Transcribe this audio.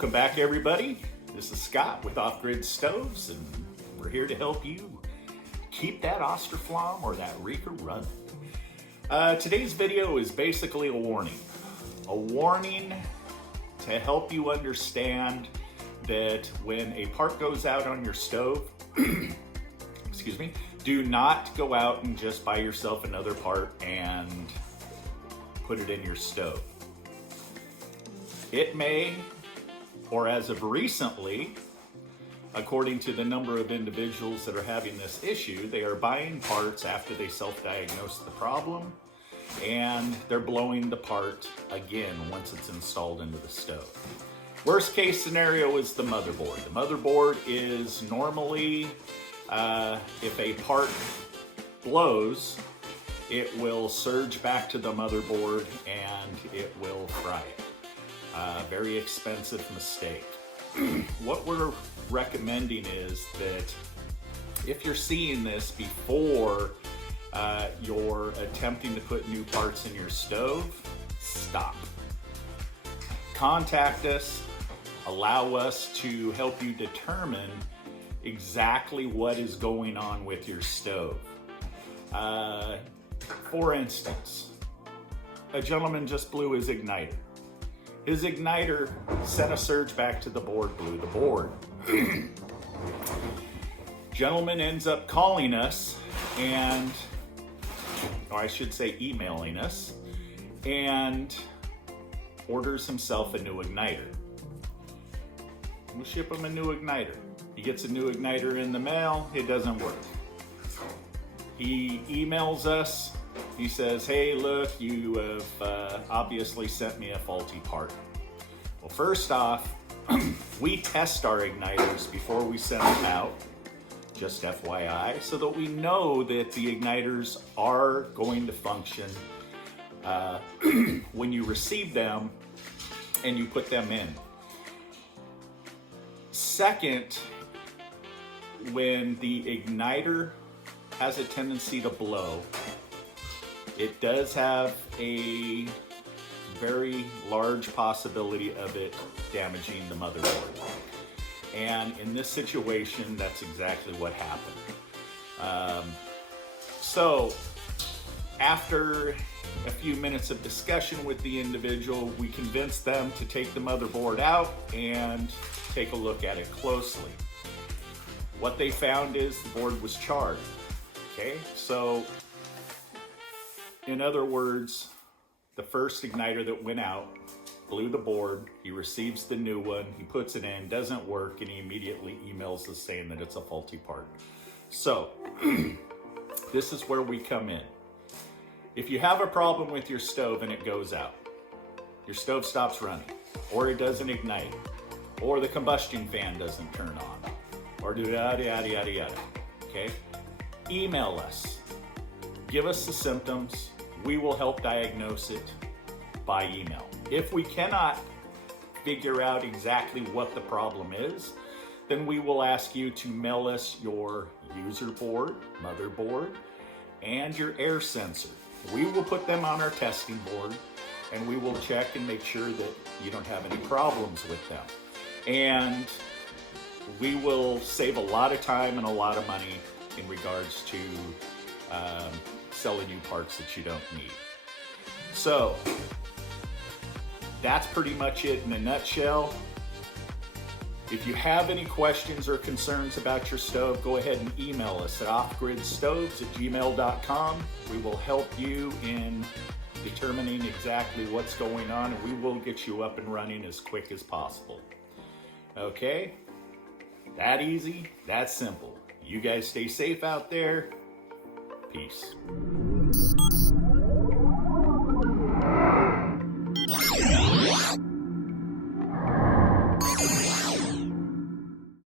Welcome back, everybody. This is Scott with Off-Grid Stoves, and we're here to help you keep that Austroflamm or that Rika running. Today's video is basically a warning. A warning to help you understand that when a part goes out on your stove, excuse me, do not go out and just buy yourself another part and put it in your stove. It may, or as of recently, according to the number of individuals that are having this issue, they are buying parts after they self-diagnose the problem, and they're blowing the part again once it's installed into the stove. Worst case scenario is the motherboard. The motherboard is normally, if a part blows, it will surge back to the motherboard and it will fry it. Very expensive mistake. What we're recommending is that if you're seeing this before you're attempting to put new parts in your stove, stop. Contact us, allow us to help you determine exactly what is going on with your stove. For instance, a gentleman just blew his igniter. His igniter sent a surge back to the board, blew the board. Gentleman ends up calling us and, or I should say emailing us, and orders himself a new igniter. We'll ship him a new igniter. He gets a new igniter in the mail, it doesn't work. He emails us. He says, hey, look, you have obviously sent me a faulty part. Well, first off, we test our igniters before we send them out, just FYI, so that we know that the igniters are going to function when you receive them and you put them in. Second, when the igniter has a tendency to blow, it does have a very large possibility of it damaging the motherboard. And in this situation, that's exactly what happened. So after a few minutes of discussion with the individual, we convinced them to take the motherboard out and take a look at it closely. What they found is the board was charred. Okay, so in other words, the first igniter that went out blew the board. He receives the new one, he puts it in, doesn't work, and he immediately emails us saying that it's a faulty part. So this is where we come in. If you have a problem with your stove and it goes out, your stove stops running, or it doesn't ignite, or the combustion fan doesn't turn on, or yada yada yada yada, okay? Email us. Give us the symptoms. We will help diagnose it by email. If we cannot figure out exactly what the problem is, then we will ask you to mail us your user board, motherboard, and your air sensor. We will put them on our testing board and we will check and make sure that you don't have any problems with them. And we will save a lot of time and a lot of money in regards to selling you parts that you don't need. So that's pretty much it in a nutshell. If you have any questions or concerns about your stove, go ahead and email us at offgridstoves@gmail.com. We will help you in determining exactly what's going on, and we will get you up and running as quick as possible. Okay? That easy, that simple. You guys stay safe out there. Peace.